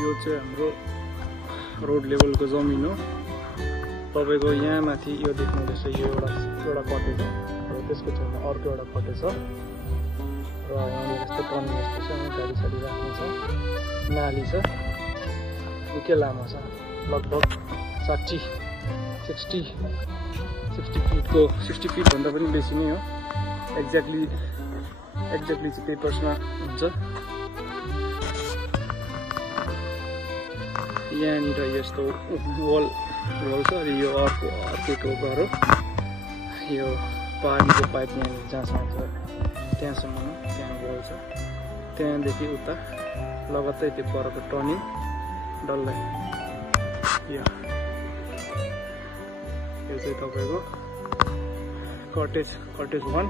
यो चाहिँ हाम्रो रोड लेभलको जमिन हो। तपाईको यहाँ माथि यो देख्नुहुँदैछ, यो एउटा कटेज हो र त्यसको छेउमा अर्को एउटा कटेज छ र यहाँ यस्तो टर्निङ जस्तो छ, यहाँ गाडी साडी राख्ने छ, नाली छ, निकै लामो छ, लगभग 60 फिटको 60 फिट भन्दा पनि बेसी नै हो। एक्ज्याक्टली चाहिँ पेपर्समा हुन्छ। यहाँनिर यस्तो वल छ र यो अर्को घर हो। यो पानीको पाइप यहाँनिर जहाँसम्म छ त्यहाँसम्म, त्यहाँ वल छ। त्यहाँदेखि उता लगत्तै त्यो परको टर्निङ डल्लै यो चाहिँ तपाईँको कटेज 1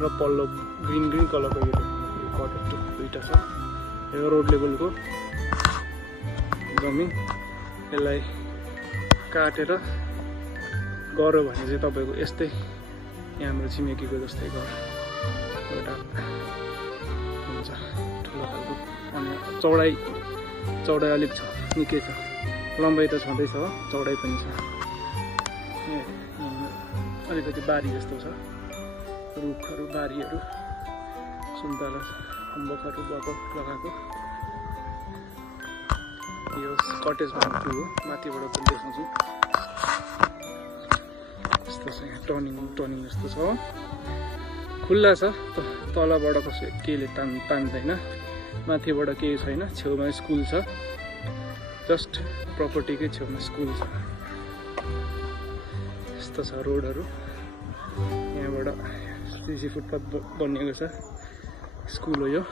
र पल्लो ग्रिन कलरको यो कटेज 2 दुईटा छ। यो रोड लेभलको जमिन। यसलाई काटेर गऱ्यो भने चाहिँ तपाईँको यस्तै हाम्रो छिमेकीको जस्तै घर एउटा हुन्छ, ठुलो खालको। अनि चौडाइ अलिक छ, निकै छ। लम्बाइ त छँदैछ हो, चौडाइ पनि छ। अलिकति बारी जस्तो छ, रुखहरू, बारीहरू, सुन्तला अम्बकहरू लगाएको। यो कटेज 1 2 हो। माथिबाट पनि देखाउँछु। यस्तो छ, यहाँ टर्निङ जस्तो छ, खुल्ला छ। तलबाट कसै केले तान्दैन, माथिबाट केही छैन। छेउमा स्कुल छ, जस्ट प्रपर्टीकै छेउमा स्कुल छ। यस्तो छ रोडहरू। यहाँबाट सीसी फुटपाथ बनिएको छ। स्कुल हो यो,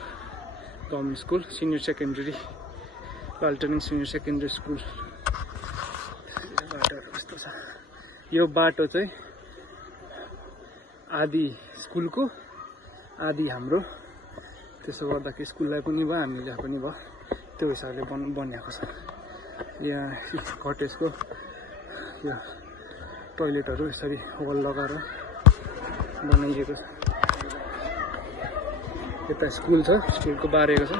government school, senior secondary, alternate senior secondary school. बाटोहरू यस्तो छ। यो बाटो चाहिँ आधी स्कुलको, आधी हाम्रो। त्यसो गर्दाखेरि स्कुललाई पनि भयो, हामीलाई पनि भयो। त्यो हिसाबले बनिएको छ। यहाँ कटेजको यो टोइलेटहरू यसरी वल लगाएर बनाइएको छ। यता स्कुल छ, स्कुलको बारेको छ।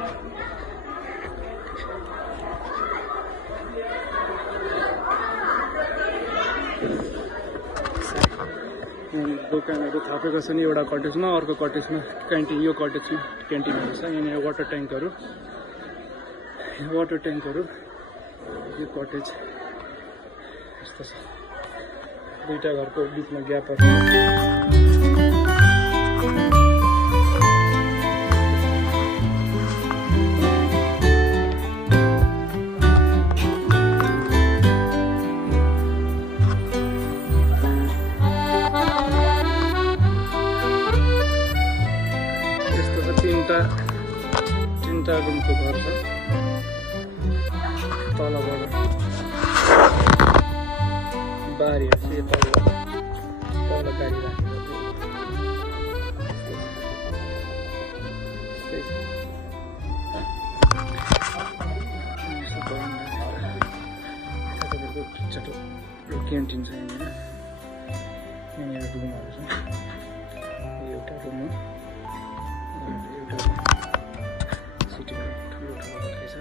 दोकानहरू थापेको छ नि एउटा कटेजमा, अर्को कटेजमा क्यान्टिन। यो कटेजमा क्यान्टिनहरू छ। यहाँनिर वाटर ट्याङ्कहरू, यो कटेज यस्तो छ। दुईटा घरको बिचमा ग्यापहरू। तीनटा रुमको घर छ। तलबाट बारीहरू छ, तल गाडी राखेको छोटो क्यान्टिन छ। यहाँनिर रुमहरू छ। एउटा रुम हो, एउटा सिटीमा ठुलो बत्ती छ।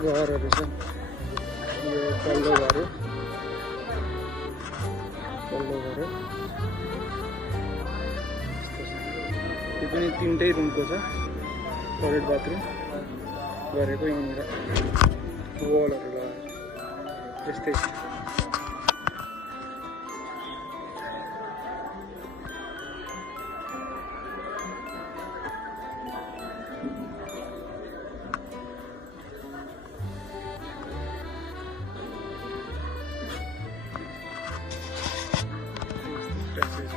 घरहरू छ। यो पल्लो घर हो, यो पनि 3टै रुमको छ। टोयलेट बाथरुम गरेको। यहाँनिर वलहरू लगाएर यस्तै छ। That's it.